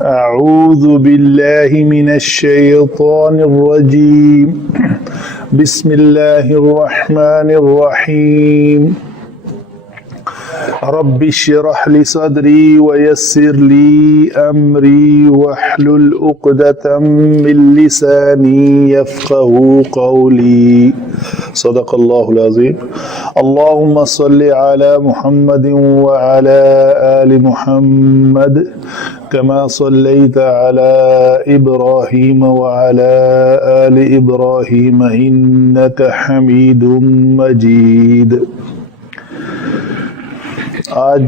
أعوذ بالله من الشيطان الرجيم بسم الله الرحمن الرحيم رب اشرح لي صدري ويسر لي أمري واحلل عقدة من لساني يفقهوا قولي صدق الله العظيم اللهم صل على محمد وعلى آل محمد كما صليت على إبراهيم وعلى آل إبراهيم إنك حميد مجيد۔ آج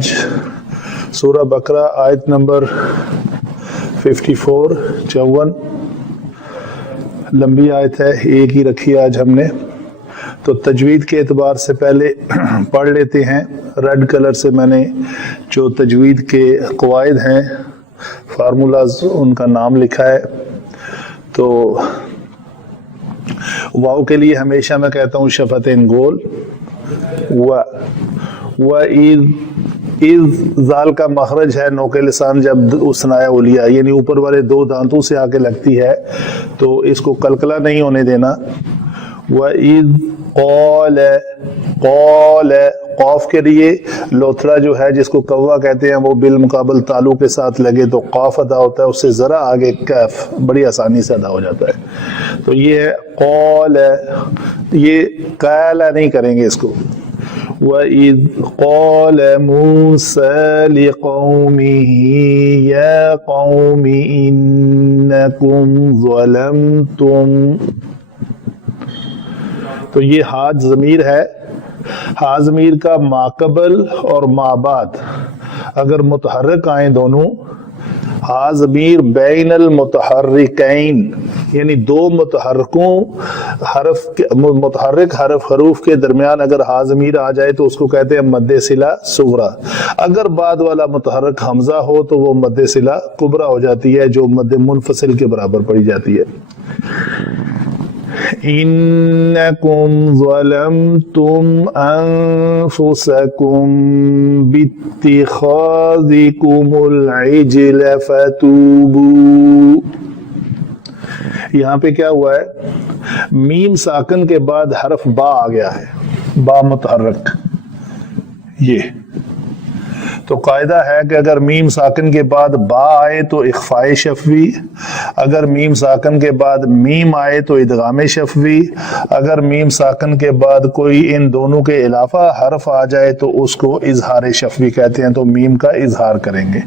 سورہ بقرہ آیت نمبر 54 لمبی آیت ہے، ایک ہی رکھی آج ہم نے، تو تجوید کے اعتبار سے پہلے پڑھ لیتے ہیں۔ ریڈ کلر سے میں نے جو تجوید کے قواعد ہیں، فارمولاز، ان کا نام لکھا ہے۔ تو واو کے لیے ہمیشہ میں کہتا ہوں شفتین گول، زال کا مخرج ہے نوک لسان جب اسنایا اولیاء یعنی اوپر والے دو دانتوں سے آ کے لگتی ہے تو اس کو کلکلا نہیں ہونے دینا۔ وَإِذْ قَالَ قوف کے لیے لوتھڑا جو ہے جس کو کوا کہتے ہیں وہ بالمقابل تالو کے ساتھ لگے تو قاف ادا ہوتا ہے، اس سے ذرا آگے کیف بڑی آسانی سے ادا ہو جاتا ہے۔ تو یہ ہے قال، یہ قال نہیں کریں گے اس کو۔ وَإِذْ قَالَ مُوسَىٰ لِقَوْمِهِ يَا قَوْمِ إِنَّكُمْ ظَلَمْتُمْ، تو یہ ہاد ضمیر ہے۔ ہا ضمیر کا ماقبل اور مابعد اگر متحرک آئیں دونوں، ہا ضمیر بین المتحرکین یعنی دو متحرکوں متحرک حروف کے درمیان اگر ہا ضمیر آ جائے تو اس کو کہتے ہیں مد صلہ صغریٰ۔ اگر بعد والا متحرک حمزہ ہو تو وہ مد صلہ کبریٰ ہو جاتی ہے جو مد منفصل کے برابر پڑی جاتی ہے۔ انکم ظلمتم انفسکم باتخاذکم العجل فتوبوا، یہاں پہ کیا ہوا ہے؟ میم ساکن کے بعد حرف با آ گیا ہے، با متحرک۔ یہ تو قاعدہ ہے کہ اگر میم ساکن کے بعد با آئے تو اخفاء شفوی، اگر میم ساکن کے بعد میم آئے تو ادغام شفوی، اگر میم ساکن کے بعد کوئی ان دونوں کے علاوہ حرف آ جائے تو اس کو اظہار شفوی کہتے ہیں، تو میم کا اظہار کریں گے۔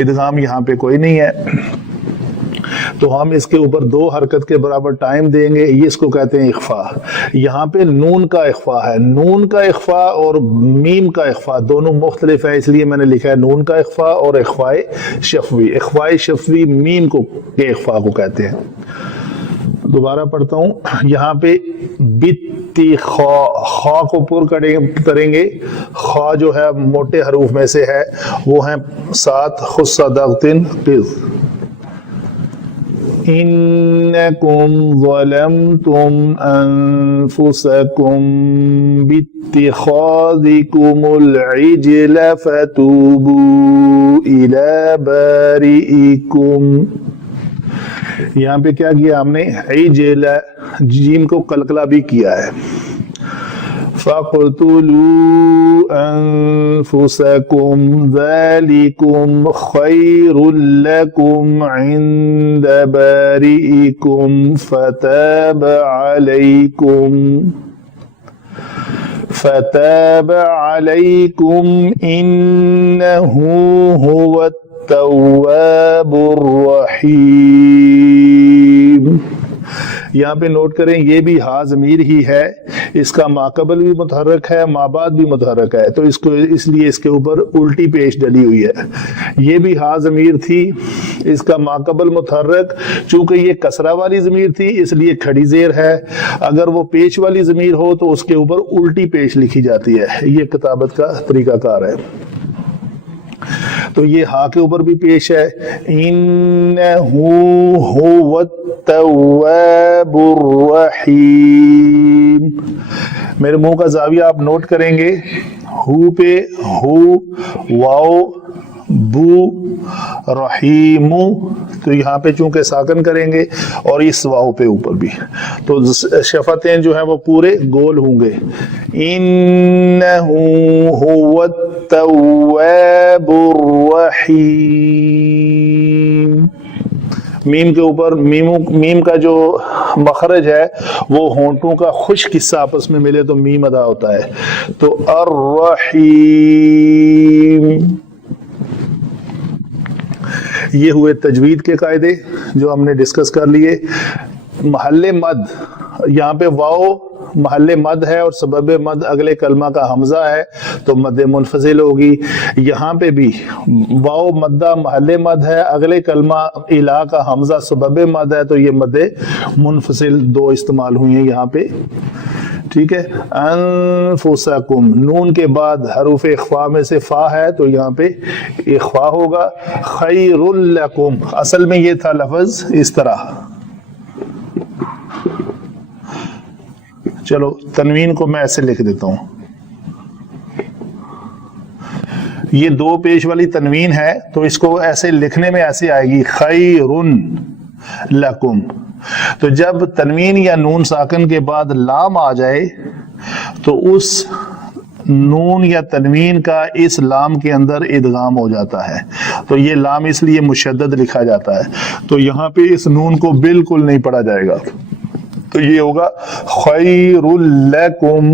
ادغام یہاں پہ کوئی نہیں ہے تو ہم اس کے اوپر دو حرکت کے برابر ٹائم دیں گے، یہ اس کو کہتے ہیں اخفاء۔ یہاں پہ نون کا اخفاء ہے، نون کا اخفاء اور میم کا اخفاء دونوں مختلف ہیں، اس لیے میں نے لکھا ہے نون کا اخفاء اور اخفاء شفوی۔ اخفاء شفوی میم کے اخفاء کو کہتے ہیں۔ دوبارہ پڑھتا ہوں، یہاں پہ بتی خا کو پر کریں گے۔ خا جو ہے موٹے حروف میں سے ہے، وہ ہیں 7 خص ضغطن قذ۔ انکم ظلمتم انفسکم باتخاذکم العجل فتوبوا الی بارئکم، یہاں پہ کیا کیا ہم نے؟ عجل، جیم کو قلقلہ بھی کیا ہے۔ فَاقْتُلُوا أَنفُسَكُمْ ذَلِكُمْ خَيْرٌ لَكُمْ عِنْدَ بَارِئِكُمْ فَتَابَ عَلَيْكُمْ إِنَّهُ هُوَ التَّوَّابُ الرَّحِيمُ۔ یہاں پہ نوٹ کریں یہ بھی ہا ضمیر ہی ہے، اس کا ماقبل بھی متحرک ہے، مابعد بھی متحرک ہے، تو اس لیے اس کے اوپر الٹی پیش ڈلی ہوئی ہے۔ یہ بھی ہا ضمیر تھی، اس کا ماقبل متحرک، چونکہ یہ کسرہ والی ضمیر تھی اس لیے کھڑی زیر ہے، اگر وہ پیش والی ضمیر ہو تو اس کے اوپر الٹی پیش لکھی جاتی ہے، یہ کتابت کا طریقہ کار ہے۔ تو یہ ہا کے اوپر بھی پیش ہے، انہو هو التواب الرحیم۔ میرے منہ کا زاویہ آپ نوٹ کریں گے، ہو پہ ہو واو بو رحیم، تو یہاں پہ چونکہ ساکن کریں گے اور اس واو پہ اوپر بھی، تو شفتیں جو ہیں وہ پورے گول ہوں گے. انہ هو التواب الرحیم. میم کے اوپر میم کا جو مخرج ہے وہ ہونٹوں کا خشک حصہ آپس میں ملے تو میم ادا ہوتا ہے. تو الرحیم. یہ ہوئے تجوید کے قاعدے جو ہم نے ڈسکس کر لیے. محل مد، یہاں پہ واو محل مد ہے اور سبب مد اگلے کلمہ کا حمزہ ہے تو مد منفصل ہوگی. یہاں پہ بھی واو مدہ محل مد ہے، اگلے کلمہ الا کا حمزہ سبب مد ہے تو یہ مد منفصل دو استعمال ہوئی ہیں یہاں پہ. ٹھیک ہے. انفسکم، نون کے بعد حروف اخفاء میں سے فا ہے تو یہاں پہ اخفاء ہوگا. خیر لکم، اصل میں یہ تھا لفظ اس طرح. چلو تنوین کو میں ایسے لکھ دیتا ہوں. یہ دو پیش والی تنوین ہے تو اس کو ایسے لکھنے میں ایسے آئے گی خیر لکم. تو جب تنوین یا نون ساکن کے بعد لام آ جائے تو اس نون یا تنوین کا اس لام کے اندر ادغام ہو جاتا ہے. تو یہ لام اس لیے مشدد لکھا جاتا ہے. تو یہاں پہ اس نون کو بالکل نہیں پڑھا جائے گا. تو یہ ہوگا خیر لکم.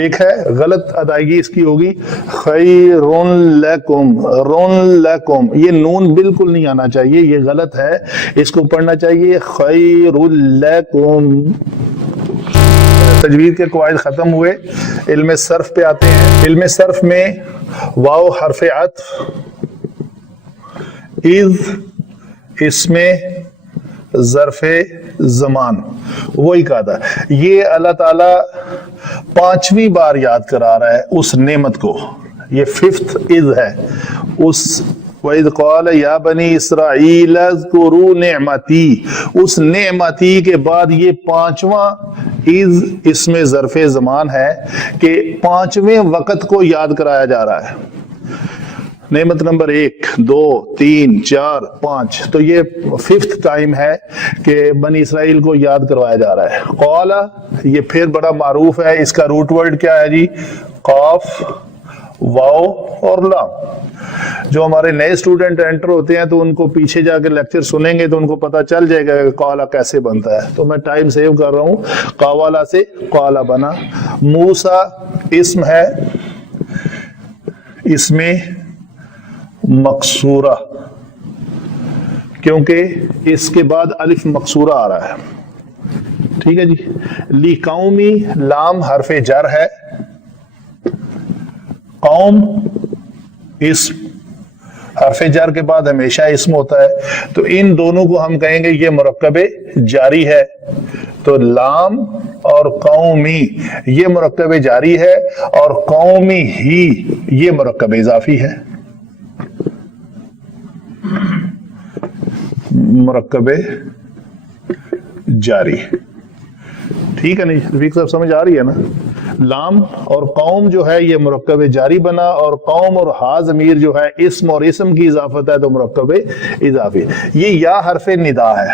ایک ہے غلط ادائیگی اس کی ہوگی خیر لکم، رن لکم. یہ نون بالکل نہیں آنا چاہیے، یہ غلط ہے. اس کو پڑھنا چاہیے خیر لکم. تجوید کے قواعد ختم ہوئے. علم صرف پہ آتے ہیں. علم صرف میں واو حرف عطف، اذ اس میں ظرف زمان، وہی قاعدہ. یہ اللہ تعالی 5ویں بار یاد کرا رہا ہے اس نعمت کو. یہ 5th اذ ہے. اس وَإِذْ قَالَ يَا بَنِي إِسْرَائِيلَ اذْكُرُوا نِعْمَتِي، اس نعمتی کے بعد یہ 5واں اذ اس میں ظرف زمان ہے کہ 5ویں وقت کو یاد کرایا جا رہا ہے. نعمت نمبر 1 2 3 4 5، تو یہ 5th ٹائم ہے کہ بنی اسرائیل کو یاد کروایا جا رہا ہے. قال، یہ پھر بڑا معروف ہے. اس کا روٹ ورڈ کیا ہے جی؟ قاف، واو اور لام. جو ہمارے نئے اسٹوڈنٹ انٹر ہوتے ہیں تو ان کو پیچھے جا کے لیکچر سنیں گے تو ان کو پتا چل جائے گا کہ قالا کیسے بنتا ہے. تو میں ٹائم سیو کر رہا ہوں. قاوالا سے قالا بنا. موسیٰ اسم ہے، اس میں مقصورہ، کیونکہ اس کے بعد الف مقصورہ آ رہا ہے. ٹھیک ہے جی. لی قومی، لام حرف جر ہے. قوم اسم، حرف جر کے بعد ہمیشہ اسم ہوتا ہے. تو ان دونوں کو ہم کہیں گے یہ مرکب جاری ہے. تو لام اور قومی یہ مرکب جاری ہے اور قومی ہی یہ مرکب اضافی ہے. مرکب جاری. ٹھیک ہے نہیں رفیق صاحب، سمجھ آ رہی ہے نا؟ لام اور قوم جو ہے یہ مرکب جاری بنا، اور قوم اور ہا ضمیر جو ہے اسم اور اسم کی اضافت ہے تو مرکب اضافی. یہ یا حرف ندا ہے.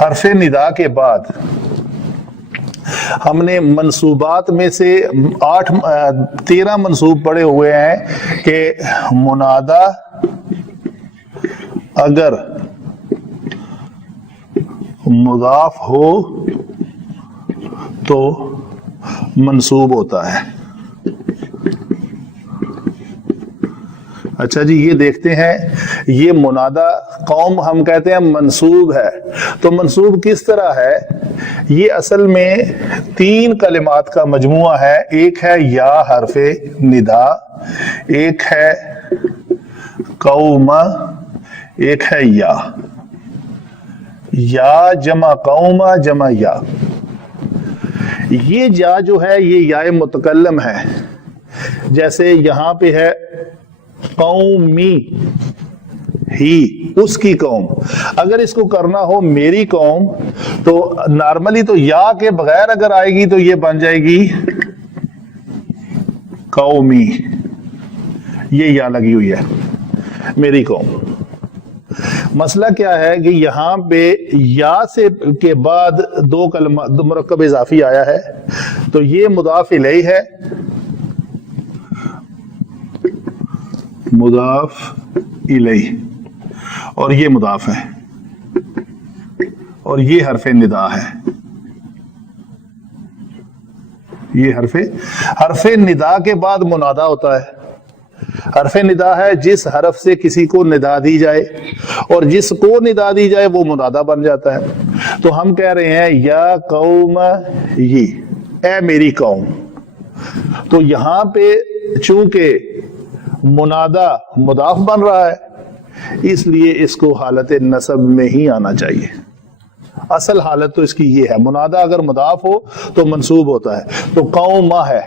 حرف ندا کے بعد ہم نے منصوبات میں سے 13 منصوب پڑے ہوئے ہیں کہ منادا اگر مضاف ہو تو منصوب ہوتا ہے. اچھا جی، یہ دیکھتے ہیں. یہ منادا قوم ہم کہتے ہیں منصوب ہے. تو منصوب کس طرح ہے؟ یہ اصل میں 3 کلمات کا مجموعہ ہے. ایک ہے یا حرف ندا، ایک ہے قوم، ایک ہے یا جمع قوم جمع یا. یہ یا جو ہے یہ یا متکلم ہے. جیسے یہاں پہ ہے قومی، ہی اس کی قوم. اگر اس کو کرنا ہو میری قوم تو نارملی تو یا کے بغیر اگر آئے گی تو یہ بن جائے گی قومی, یہ یا لگی ہوئی ہے, میری قوم. مسئلہ کیا ہے کہ یہاں پہ یا سے کے بعد دو کلمہ دو مرکب اضافی آیا ہے, تو یہ مضاف الیہ ہے, مضاف الیہ, اور یہ مضاف ہے, اور یہ حرف ندا ہے. یہ حرف ندا کے بعد منادا ہوتا ہے. حرف ندا ہے جس حرف سے کسی کو ندا دی جائے, اور جس کو ندا دی جائے وہ منادا بن جاتا ہے. تو ہم کہہ رہے ہیں یا قوم, یہ اے میری قوم. تو یہاں پہ چونکہ منادا مضاف بن رہا ہے, اس لیے اس کو حالت نصب میں ہی آنا چاہیے. اصل حالت تو اس کی یہ ہے, منادا اگر مضاف ہو تو منصوب ہوتا ہے, تو قوم ہے.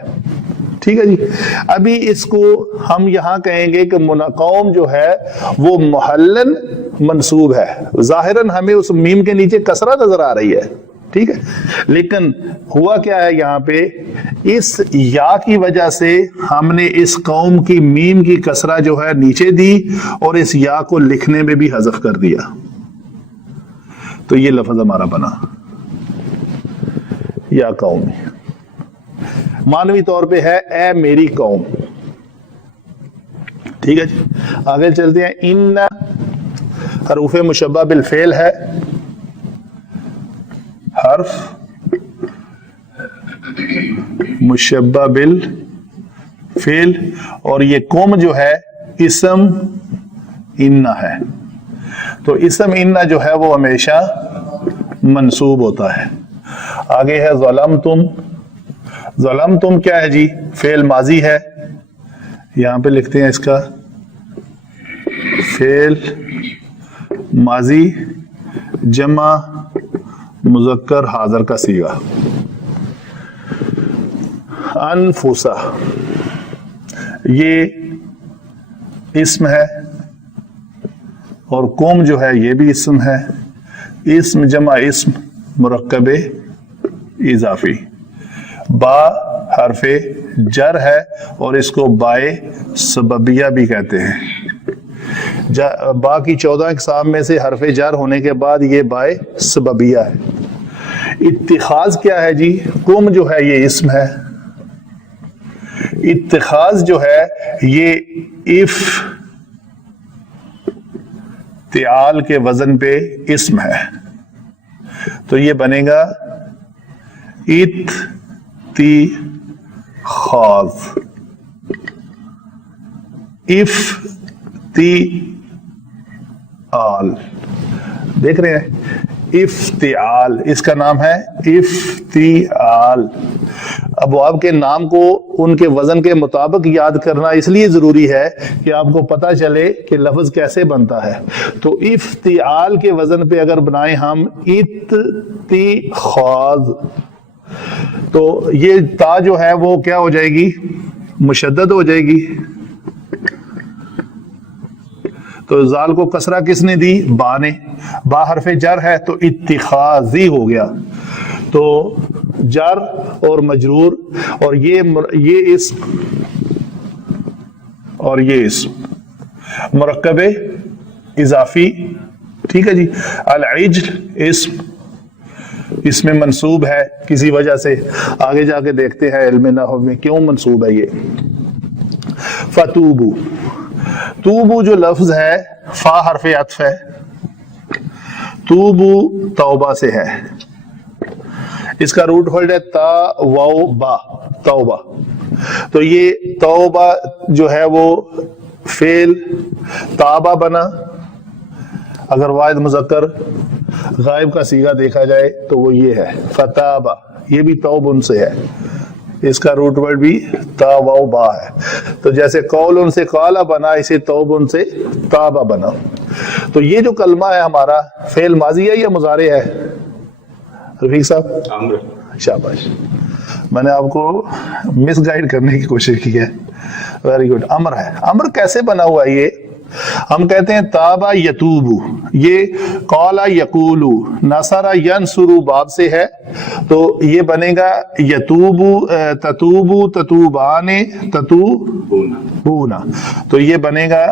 ٹھیک ہے جی. ابھی اس کو ہم یہاں کہیں گے کہ قوم جو ہے وہ محلن منصوب ہے. ظاہراً ہمیں اس میم کے نیچے کسرہ نظر آ رہی ہے, ٹھیک ہے, لیکن ہوا کیا ہے یہاں پہ, اس یا کی وجہ سے ہم نے اس قوم کی میم کی کسرہ جو ہے نیچے دی, اور اس یا کو لکھنے میں بھی حذف کر دیا. تو یہ لفظ ہمارا بنا یا قوم. معنوی طور پہ ہے اے میری قوم. ٹھیک ہے جی. آگے چلتے ہیں. ان حروف مشبہ بالفعل ہے, حرف مشبہ بالفعل, اور یہ قوم جو ہے اسم ان ہے. تو اسم ان جو ہے وہ ہمیشہ منصوب ہوتا ہے. آگے ہے ظلمتم. ظلمتم کیا ہے جی؟ فعل ماضی ہے. یہاں پہ لکھتے ہیں اس کا فعل ماضی جمع مذکر حاضر کا صیغہ. انفسا یہ اسم ہے, اور قوم جو ہے یہ بھی اسم ہے. اسم جمع اسم مرکب اضافی. با حرف جر ہے, اور اس کو بائے سببیہ بھی کہتے ہیں. با کی 14 اقسام میں سے حرف جر ہونے کے بعد یہ بائے سببیہ ہے. اتخاذ کیا ہے جی؟ قوم جو ہے یہ اسم ہے. اتخاذ جو ہے یہ افتعال کے وزن پہ اسم ہے, تو یہ بنے گا اتخاذ. افتعال دیکھ رہے ہیں, افتعال اس کا نام ہے افتعال. ابواب کے نام کو ان کے وزن کے مطابق یاد کرنا اس لیے ضروری ہے کہ آپ کو پتہ چلے کہ لفظ کیسے بنتا ہے. تو افتعال کے وزن پہ اگر بنائیں ہم اتخاذ, تو یہ تا جو ہے وہ کیا ہو جائے گی؟ مشدد ہو جائے گی. تو زال کو کسرہ کس نے دی؟ با نے. با حرف جر ہے تو اتخاذی ہو گیا. تو جر اور مجرور, اور یہ اسم اور یہ اسم مرکب اضافی. ٹھیک ہے جی. العجل اسم, اس میں منصوب ہے کسی وجہ سے. آگے جا کے دیکھتے ہیں علم نحو میں کیوں منصوب ہے یہ. فتوبو, توبو جو لفظ ہے فا حرف عطف ہے. توبو توبہ سے ہے, اس کا روٹ ہولڈ ہے تا واو با, توبہ. تو یہ توبہ جو ہے وہ فعل تابہ بنا. اگر واحد مذکر غائب کا صیغہ دیکھا جائے تو وہ یہ ہے فتابہ. یہ بھی توب ان سے ہے, اس کا روٹ ورڈ بھی تا واو با ہے. تو جیسے قول ان سے قالہ بنا, اسے توب ان سے تابہ بنا. تو یہ جو کلمہ ہے ہمارا فعل ماضی ہے یا مضارع ہے رفیق صاحب؟ شاباش, میں نے آپ کو مس گائیڈ کرنے کی کوشش کی ہے. Very good. امر ہے. امر کیسے بنا ہوا ہے یہ؟ ہم کہتے ہیں تابا یتوبو, یہ قال یقولو، نصر ینصرو باب سے ہے تو یہ بنے گا یتوبو، تتوبو، تتوبان، تتوبونا، تو یہ بنے گا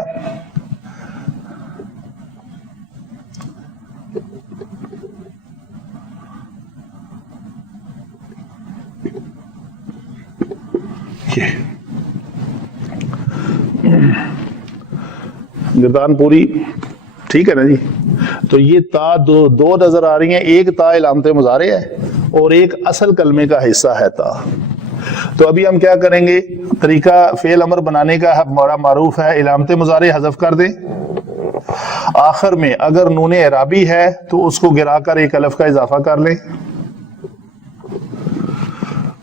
گردان پوری، ٹھیک ہے نا جی. تو یہ تا دو نظر آ رہی ہیں، ایک تا علامت مضارع ہے اور ایک اصل کلمے کا حصہ ہے تا. تو ابھی ہم کیا کریں گے، طریقہ فعل امر بنانے کا بڑا معروف ہے، علامت مضارع حذف کر دیں، آخر میں اگر نون اعرابی ہے تو اس کو گرا کر ایک الف کا اضافہ کر لیں،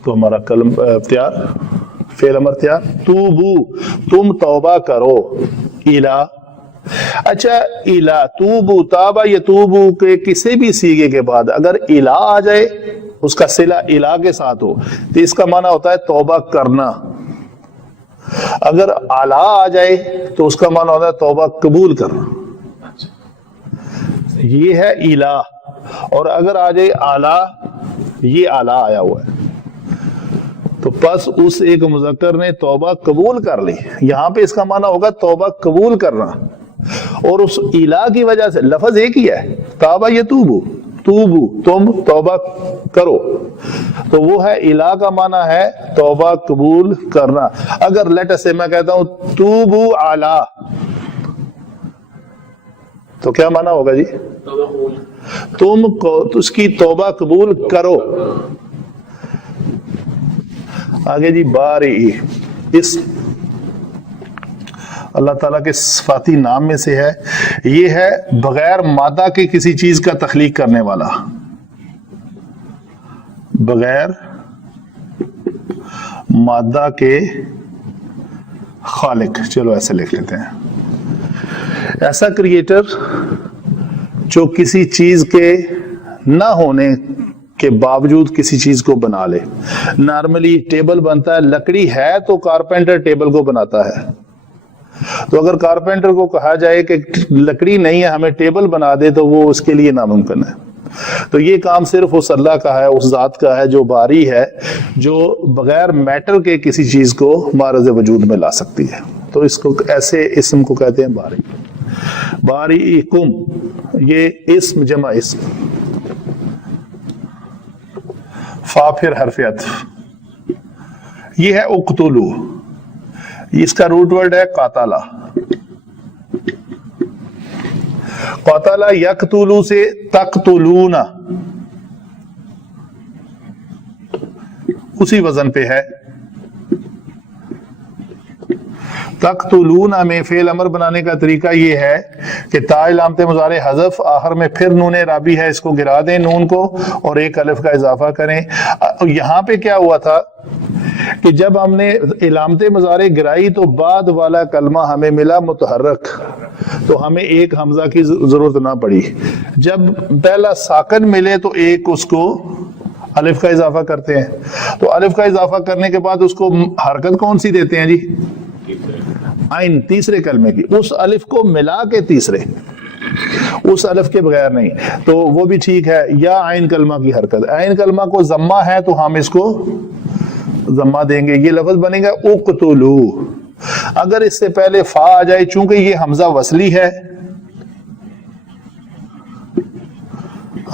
تو ہمارا کلم تیار، فعل امر تیار. توبو، تم توبہ کرو، الا. اچھا الا، توبو، تابا یتوبو کے کسی بھی سیغے کے بعد اگر الا آ جائے، اس کا صلہ الا کے ساتھ ہو، تو اس کا معنی ہوتا ہے توبہ کرنا. اگر اعلی آ جائے تو اس کا معنی ہوتا ہے توبہ قبول کرنا. یہ ہے الا. اور اگر آ جائے اعلی، یہ اعلی آیا ہوا ہے، تو پس اس ایک مذکر نے توبہ قبول کر لی. یہاں پہ اس کا معنی ہوگا توبہ قبول کرنا، اور اس الا کی وجہ سے لفظ ایک ہی ہے، تابا یتوبو، توبو تم توبہ کرو، تو وہ ہے الا کا معنی ہے توبہ قبول کرنا. اگر لیٹر سے میں کہتا ہوں توبو اعلی، تو کیا معنی ہوگا جی؟ تم اس کی توبہ قبول کرو. آگے جی باری، اس اللہ تعالیٰ کے صفاتی نام میں سے ہے، یہ ہے بغیر مادہ کے کسی چیز کا تخلیق کرنے والا، بغیر مادہ کے خالق. چلو ایسے لکھ لیتے ہیں، ایسا کریٹر جو کسی چیز کے نہ ہونے کے باوجود کسی چیز کو بنا لے. نارملی ٹیبل بنتا ہے، لکڑی ہے تو کارپینٹر ٹیبل کو بناتا ہے. تو اگر کارپینٹر کو کہا جائے کہ لکڑی نہیں ہے ہمیں ٹیبل بنا دے، تو وہ اس کے لیے ناممکن ہے. تو یہ کام صرف اس اللہ کا ہے، اس ذات کا ہے جو باری ہے، جو بغیر میٹر کے کسی چیز کو معرض وجود میں لا سکتی ہے. تو اس کو ایسے اسم کو کہتے ہیں باری. باریکم، یہ اسم جمع اسم، فا پھر حرف عطف. یہ ہے اقتلو، اس کا روٹ ورڈ ہے قاتلہ. قاتلہ یقتلو سے تقتلون، اسی وزن پہ ہے. تقتلون میں فعل امر بنانے کا طریقہ یہ ہے کہ تا علامت مضارع حذف، آخر میں پھر نون رابی ہے، اس کو گرا دیں نون کو اور ایک الف کا اضافہ کریں. یہاں پہ کیا ہوا تھا کہ جب ہم نے علامت مضارع گرائی تو بعد والا کلمہ ہمیں ملا متحرک، تو ہمیں ایک حمزہ کی ضرورت نہ پڑی. جب پہلا ساکن ملے تو ایک اس کو الف کا اضافہ کرتے ہیں. تو الف کا اضافہ کرنے کے بعد اس کو حرکت کون سی دیتے ہیں جی؟ عین، تیسرے کلمے کی. اس الف کو ملا کے تیسرے، اس الف کے بغیر نہیں، تو وہ بھی ٹھیک ہے. یا عین کلمہ کی حرکت، عین کلمہ کو ضمہ ہے تو ہم اس کو ضمہ دیں گے. یہ لفظ بنے گا اقتلو. اگر اس سے پہلے فا آ جائے، چونکہ یہ حمزہ وصلی ہے،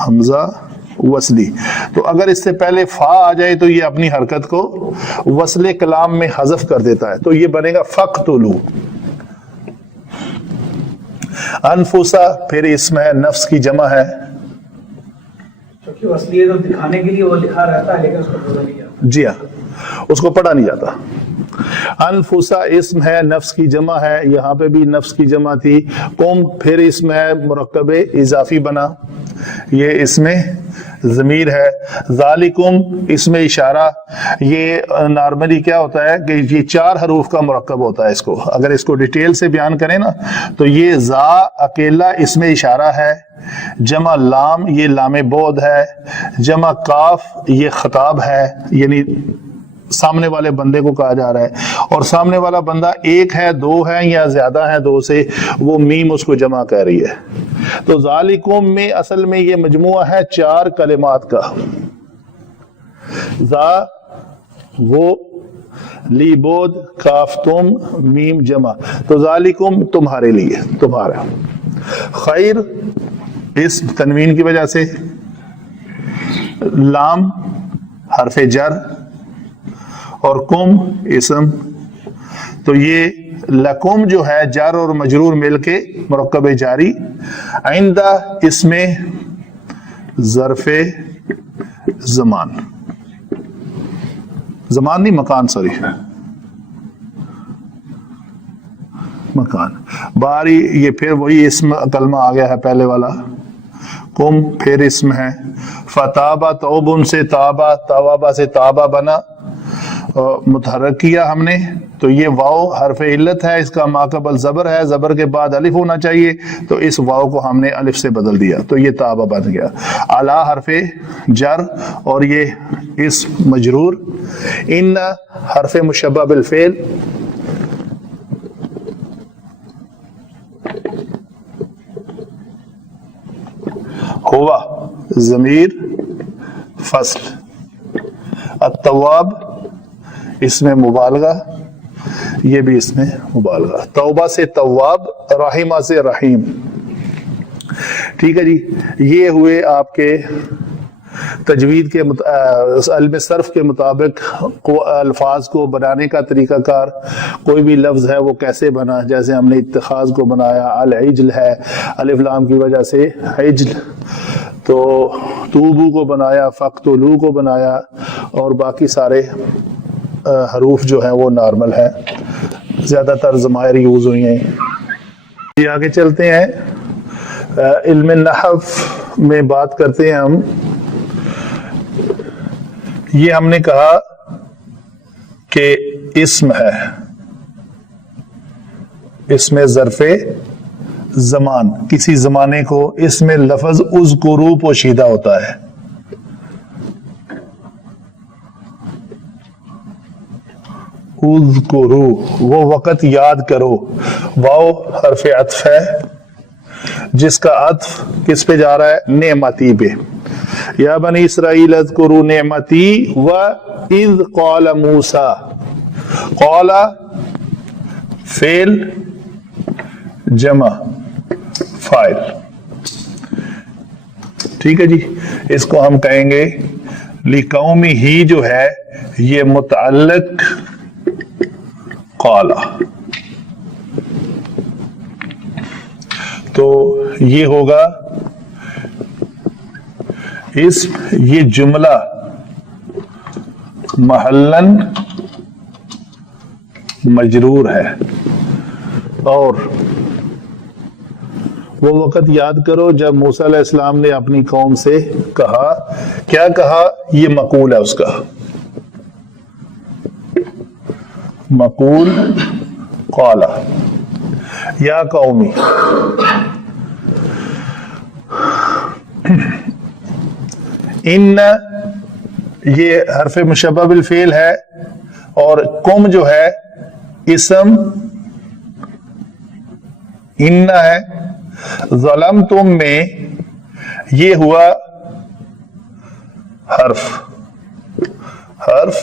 حمزہ وصلی، تو اگر اس سے پہلے فا آ جائے تو یہ اپنی حرکت کو وصل کلام میں حذف کر دیتا ہے. تو یہ بنے گا فقتلو. انفسا پھر اسم ہے، نفس کی جمع ہے، وصلی ہے تو دکھانے کے لیے وہ لکھا رہتا ہے لیکن اس کو پڑھا نہیں جاتا. جی ہاں، اس کو پڑھا نہیں جاتا. انفسا اسم ہے، نفس کی جمع ہے، یہاں پہ بھی نفس کی جمع تھی. قم پھر اسم ہے، مرکب اضافی بنا، یہ اسم ضمیر ہے. ذالکم اسم اشارہ، یہ نارملی کیا ہوتا ہے کہ یہ 4 حروف کا مرکب ہوتا ہے. اس کو اگر اس کو ڈیٹیل سے بیان کریں نا تو یہ ذا اکیلا اسم اشارہ ہے، جمع لام یہ لام بعد ہے، جمع کاف یہ خطاب ہے، یعنی سامنے والے بندے کو کہا جا رہا ہے. اور سامنے والا بندہ ایک ہے، 2 ہے یا زیادہ ہے 2 سے، وہ میم اس کو جمع کہہ رہی ہے. تو ذالکم میں اصل میں یہ مجموعہ ہے 4 کلمات کا. ذا وہ، لی بود، کاف تم، میم جمع. تو ذالکم تمہارے لیے، تمہارا. خیر اس تنوین کی وجہ سے، لام حرف جر، اور کم اسم. تو یہ لکم جو ہے جار اور مجرور مل کے مرکب جاری. آئندہ اس میں ظرف زمان، زمان نہیں مکان، سوری مکان. باری یہ پھر وہی اسم کلمہ آ گیا ہے پہلے والا. کم پھر اسم ہے. فتابہ توبن سے تابہ، توابہ سے تابہ بنا، متحرک کیا ہم نے. تو یہ واو حرف علت ہے، اس کا ماقبل زبر ہے، زبر کے بعد الف ہونا چاہیے، تو اس واو کو ہم نے الف سے بدل دیا، تو یہ تابہ بن گیا. اعلی حرف جر اور یہ اس مجرور. ان حرف مشبہ بالفعل. ہوا ضمیر فصل. التواب اس میں مبالغہ، یہ بھی اس میں مبالغہ. توبہ سے تواب، رحیمہ سے رحیم. ٹھیک ہے جی. یہ ہوئے آپ کے تجوید کے علم صرف کے مطابق الفاظ کو بنانے کا طریقہ کار. کوئی بھی لفظ ہے وہ کیسے بنا، جیسے ہم نے اتخاذ کو بنایا، العجل ہے الف لام کی وجہ سے عجل. تو توبو کو بنایا، فقتلو کو بنایا، اور باقی سارے حروف جو ہیں وہ نارمل ہیں، زیادہ تر ضمائر یوز ہوئی ہیں. یہ آگے چلتے ہیں. علم نحو میں بات کرتے ہیں ہم. یہ ہم نے کہا کہ اسم ہے، اس میں ظرف زمان، کسی زمانے کو اس میں لفظ اذکرو پوشیدہ ہوتا ہے. اذکرو وہ وقت یاد کرو. واو حرف عطف ہے، جس کا عطف کس پہ جا رہا ہے؟ نعمتی پہ. یا بنی اسرائیل اذکروا نعمتی و اذ قال موسیٰ. قال فعل جمع فاعل. ٹھیک ہے جی. اس کو ہم کہیں گے لقومی ہی جو ہے یہ متعلق قال. تو یہ ہوگا یہ جملہ محلن مجرور ہے. اور وہ وقت یاد کرو جب موسیٰ علیہ السلام نے اپنی قوم سے کہا. کیا کہا؟ یہ مقول ہے اس کا. مقول قال یا قومی. ان یہ حرف مشبہ بالفعل ہے، اور کم جو ہے اسم ان ہے. ظلمتم میں یہ ہوا حرف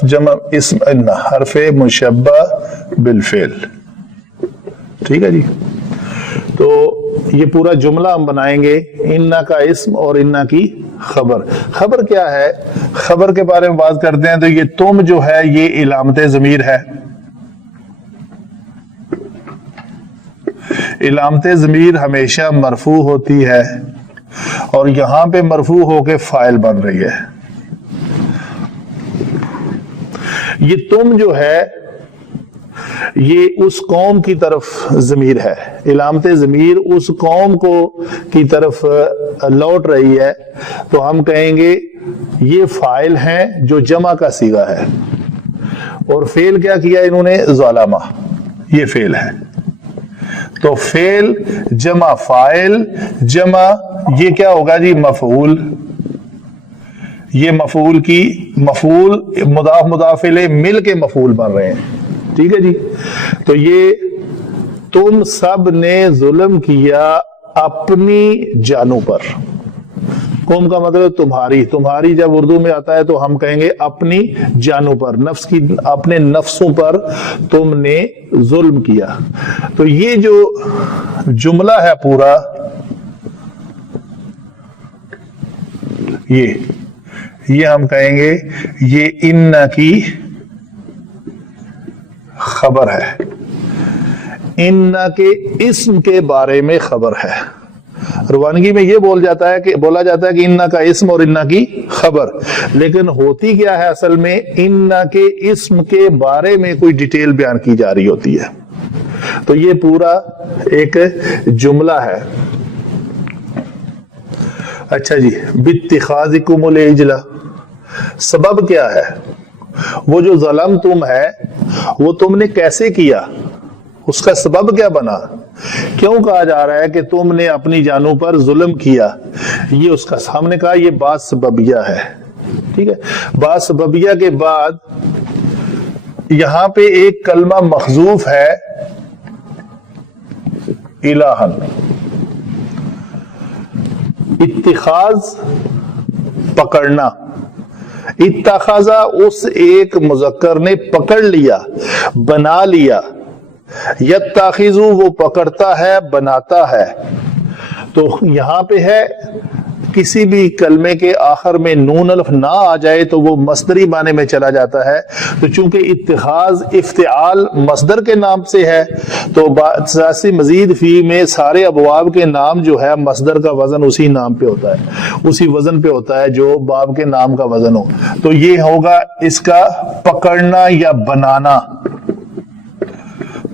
جمع اسم ان، حرف مشبہ بالفعل. ٹھیک ہے جی. تو یہ پورا جملہ ہم بنائیں گے انا کا اسم اور انا کی خبر. خبر کیا ہے؟ خبر کے بارے میں بات کرتے ہیں تو یہ تم جو ہے یہ علامت ضمیر ہے. علامت ضمیر ہمیشہ مرفوع ہوتی ہے، اور یہاں پہ مرفوع ہو کے فاعل بن رہی ہے. یہ تم جو ہے یہ اس قوم کی طرف ضمیر ہے. علامت ضمیر اس قوم کو کی طرف لوٹ رہی ہے، تو ہم کہیں گے یہ فاعل ہیں جو جمع کا صیغہ ہے. اور فعل کیا کیا انہوں نے؟ ظلمہ. یہ فعل ہے. تو فعل جمع فاعل جمع یہ کیا ہوگا جی؟ مفعول. یہ مفعول کی مفعول مضاف مضاف الیہ مل کے مفعول بن رہے ہیں. ٹھیک ہے جی. تو یہ تم سب نے ظلم کیا اپنی جانوں پر. قوم کا مطلب تمہاری جب اردو میں آتا ہے تو ہم کہیں گے اپنی جانوں پر, نفس کی, اپنے نفسوں پر تم نے ظلم کیا. تو یہ جو جملہ ہے پورا, یہ ہم کہیں گے یہ ان کی خبر ہے, ان کے اسم کے بارے میں خبر ہے. روانگی میں یہ بولا جاتا ہے کہ ان کا اسم اور ان کی خبر, لیکن ہوتی کیا ہے اصل میں, ان کے اسم کے بارے میں کوئی ڈیٹیل بیان کی جا رہی ہوتی ہے. تو یہ پورا ایک جملہ ہے. اچھا جی, باتخاذکم العجل, سبب کیا ہے؟ وہ جو ظلم تم ہے وہ تم نے کیسے کیا, اس کا سبب کیا بنا؟ کیوں کہا جا رہا ہے کہ تم نے اپنی جانوں پر ظلم کیا؟ یہ اس کا, ہم نے کہا یہ بات سببیہ ہے. ٹھیک ہے, بات سببیہ کے بعد یہاں پہ ایک کلمہ محذوف ہے, الہن. اتخاذ پکڑنا, اتخاذا اس ایک مذکر نے پکڑ لیا, بنا لیا. یتخذو وہ پکڑتا ہے, بناتا ہے. تو یہاں پہ ہے کسی بھی کلمے کے آخر میں نون الف نہ آ جائے تو وہ مصدری معنی میں چلا جاتا ہے. تو چونکہ اتخاذ افتعال مصدر کے نام سے ہے تو ثلاثی مزید فی میں سارے ابواب کے نام جو ہے مصدر کا وزن اسی نام پہ ہوتا ہے, اسی وزن پہ ہوتا ہے جو باب کے نام کا وزن ہو. تو یہ ہوگا اس کا پکڑنا یا بنانا.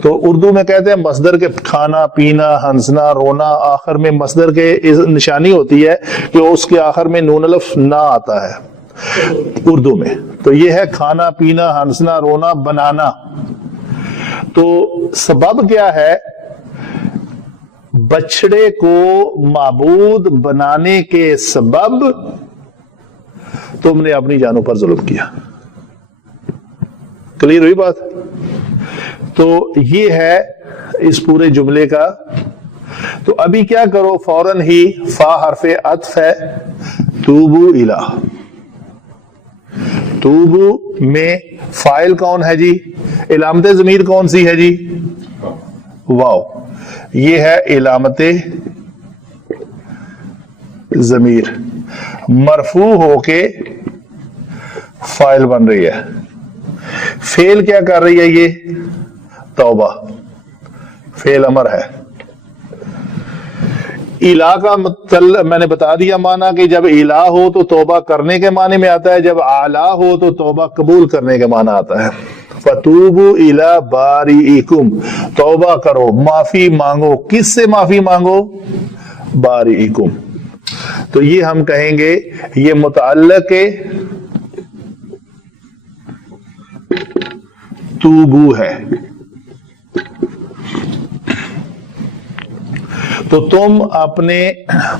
تو اردو میں کہتے ہیں مصدر کے کھانا پینا ہنسنا رونا, آخر میں مصدر کے نشانی ہوتی ہے کہ اس کے آخر میں نون الف نہ آتا ہے اردو میں. تو یہ ہے کھانا پینا ہنسنا رونا بنانا. تو سبب کیا ہے؟ بچڑے کو معبود بنانے کے سبب تم نے اپنی جانوں پر ظلم کیا. کلیئر ہوئی بات؟ تو یہ ہے اس پورے جملے کا. تو ابھی کیا کرو, فوراً ہی فا حرف عطف ہے, توبو الہ. توبو میں فاعل کون ہے جی؟ علامت ضمیر کون سی ہے جی؟ واو. یہ ہے علامت ضمیر, مرفوع ہو کے فاعل بن رہی ہے. فعل کیا کر رہی ہے؟ یہ توبہ, فعل امر ہے. الہ کا مطلب میں نے بتا دیا معنی کہ جب الہ ہو تو توبہ کرنے کے معنی میں آتا ہے, جب اعلی ہو تو توبہ قبول کرنے کے معنی آتا ہے. فتوبوا الی بارئکم, توبہ کرو, معافی مانگو. کس سے معافی مانگو؟ بارئکم. تو یہ ہم کہیں گے یہ متعلق توبو ہے. تو تم اپنے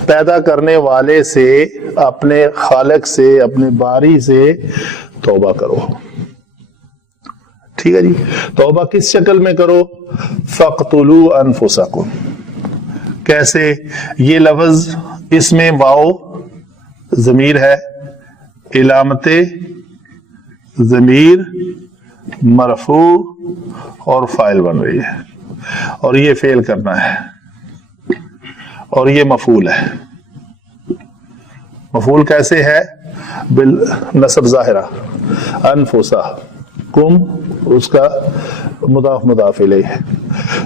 پیدا کرنے والے سے, اپنے خالق سے, اپنے باری سے توبہ کرو. ٹھیک ہے جی. توبہ کس شکل میں کرو؟ فَاقْتُلُوا أَنفُسَكُمْ. کیسے؟ یہ لفظ اس میں واو ضمیر ہے, علامت ضمیر مرفوع اور فاعل بن رہی ہے, اور یہ فعل کرنا ہے, اور یہ مفعول ہے. مفعول کیسے ہے؟ بالنصب ظاہرہ. انفسکم اس کا مضاف مضاف الیہ ہے.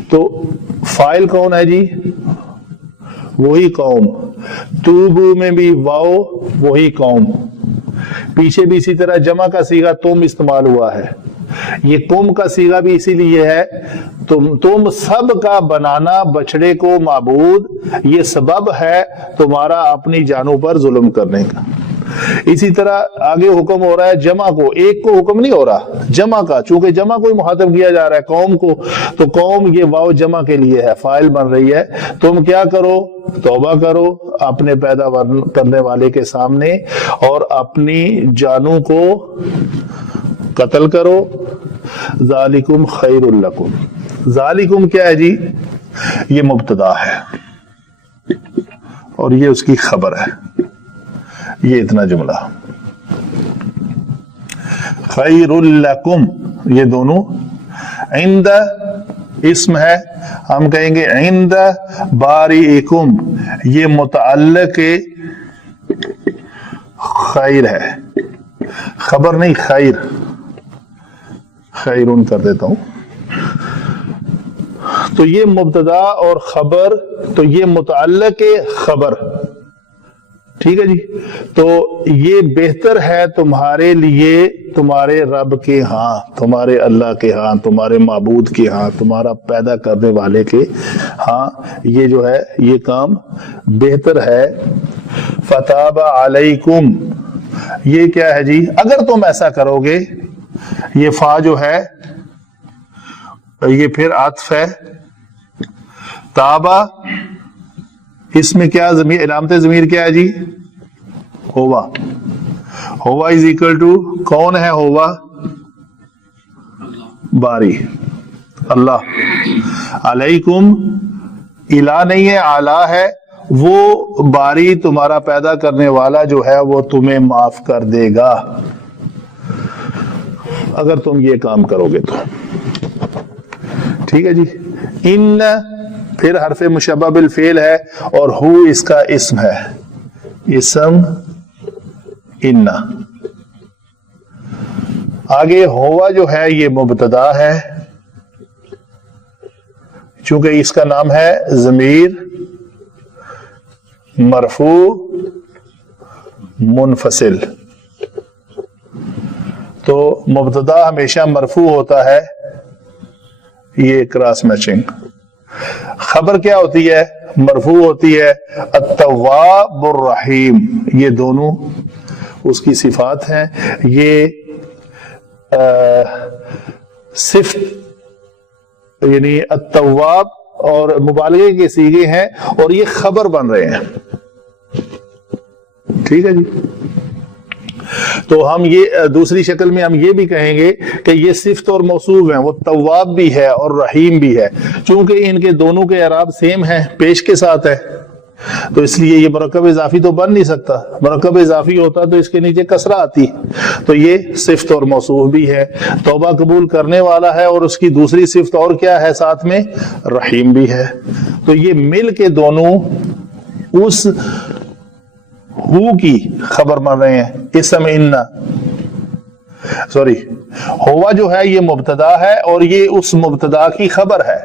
تو فاعل کون ہے جی؟ وہی قوم. توبو میں بھی واو وہی قوم. پیچھے بھی اسی طرح جمع کا صیغہ تم استعمال ہوا ہے. یہ قوم کا صیغہ بھی اسی لیے ہے, تم سب کا بنانا بچڑے کو معبود, یہ سبب ہے تمہارا اپنی جانوں پر ظلم کرنے کا. اسی طرح آگے حکم ہو رہا ہے جمع کو, ایک کو حکم نہیں ہو رہا, جمع کا. چونکہ جمع کو مخاطب کیا جا رہا ہے قوم کو, تو قوم یہ واو جمع کے لیے ہے, فاعل بن رہی ہے. تم کیا کرو؟ توبہ کرو اپنے پیدا کرنے والے کے سامنے, اور اپنی جانوں کو قتل کرو. ذالکم خیر لکم. ذالکم کیا ہے جی؟ یہ مبتدا ہے. اور یہ اس کی خبر ہے. یہ اتنا جملہ. خیر لکم یہ دونوں. عند اسم ہے, ہم کہیں گے عند بارئکم, یہ متعلق خیر ہے, خبر نہیں خیر, خیرون کر دیتا ہوں. تو یہ مبتدا اور خبر, تو یہ متعلق خبر, ٹھیک ہے جی. تو یہ بہتر ہے تمہارے لیے تمہارے رب کے ہاں, تمہارے اللہ کے ہاں, تمہارے معبود کے ہاں, تمہارا پیدا کرنے والے کے ہاں, یہ جو ہے یہ کام بہتر ہے. فتاب علیکم, یہ کیا ہے جی؟ اگر تم ایسا کرو گے, یہ فا جو ہے یہ پھر عطف ہے. تابا اس میں کیا ضمیر, علامت ضمیر کیا ہے جی؟ ہوا. ہوا از اکول ٹو, کون ہے ہوا؟ باری, اللہ. علیکم الہ نہیں ہے, اعلی ہے. وہ باری تمہارا پیدا کرنے والا جو ہے وہ تمہیں معاف کر دے گا اگر تم یہ کام کرو گے تو. ٹھیک ہے جی. ان پھر حرف مشبہ بالفعل ہے اور ہو اس کا اسم ہے, اسم ان. آگے ہوا جو ہے یہ مبتدا ہے, چونکہ اس کا نام ہے ضمیر مرفوع منفصل, تو مبتدا ہمیشہ مرفوع ہوتا ہے, یہ کراس میچنگ. خبر کیا ہوتی ہے؟ مرفوع ہوتی ہے التواب الرحیم, یہ دونوں اس کی صفات ہیں. یہ صفت یعنی التواب اور مبالغے کے صیغے ہیں اور یہ خبر بن رہے ہیں. ٹھیک ہے جی. تو ہم یہ دوسری شکل میں ہم یہ بھی کہیں گے کہ یہ صفت اور موصوف ہیں, وہ تواب بھی ہے اور رحیم بھی ہے. چونکہ ان کے دونوں کے اعراب سیم ہیں, پیش کے ساتھ ہے, تو اس لیے یہ مرکب اضافی تو بن نہیں سکتا. مرکب اضافی ہوتا تو اس کے نیچے کسرہ آتی. تو یہ صفت اور موصوف بھی ہے, توبہ قبول کرنے والا ہے, اور اس کی دوسری صفت اور کیا ہے ساتھ میں؟ رحیم بھی ہے. تو یہ مل کے دونوں اس ہو کی خبر بن رہے ہیں. اسم ان سوری ہوا جو ہے یہ مبتدا ہے اور یہ اس مبتدا کی خبر ہے.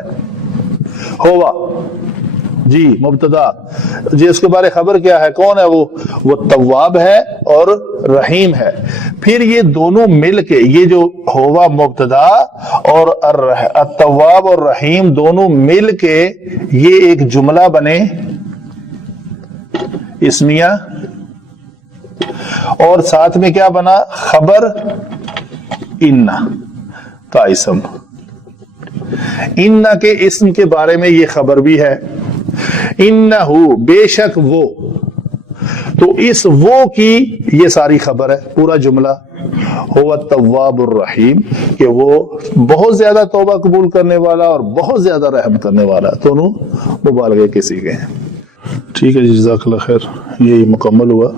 ہوا جی مبتدا, جی اس کے بارے خبر کیا ہے؟ کون ہے وہ تواب ہے اور رحیم ہے. پھر یہ دونوں مل کے, یہ جو ہوا مبتدا اور التواب اور رحیم دونوں مل کے یہ ایک جملہ بنے اسمیہ, اور ساتھ میں کیا بنا؟ خبر ان کا اسم. ان کے اسم کے بارے میں یہ خبر بھی ہے, انہو بے شک وہ. تو اس وہ کی یہ ساری خبر ہے, پورا جملہ ہوا التواب الرحیم, کہ وہ بہت زیادہ توبہ قبول کرنے والا اور بہت زیادہ رحم کرنے والا. دونوں مبالغے کے صیغے ہیں. ٹھیک ہے جی, جزاک اللہ خیر. یہی مکمل ہوا.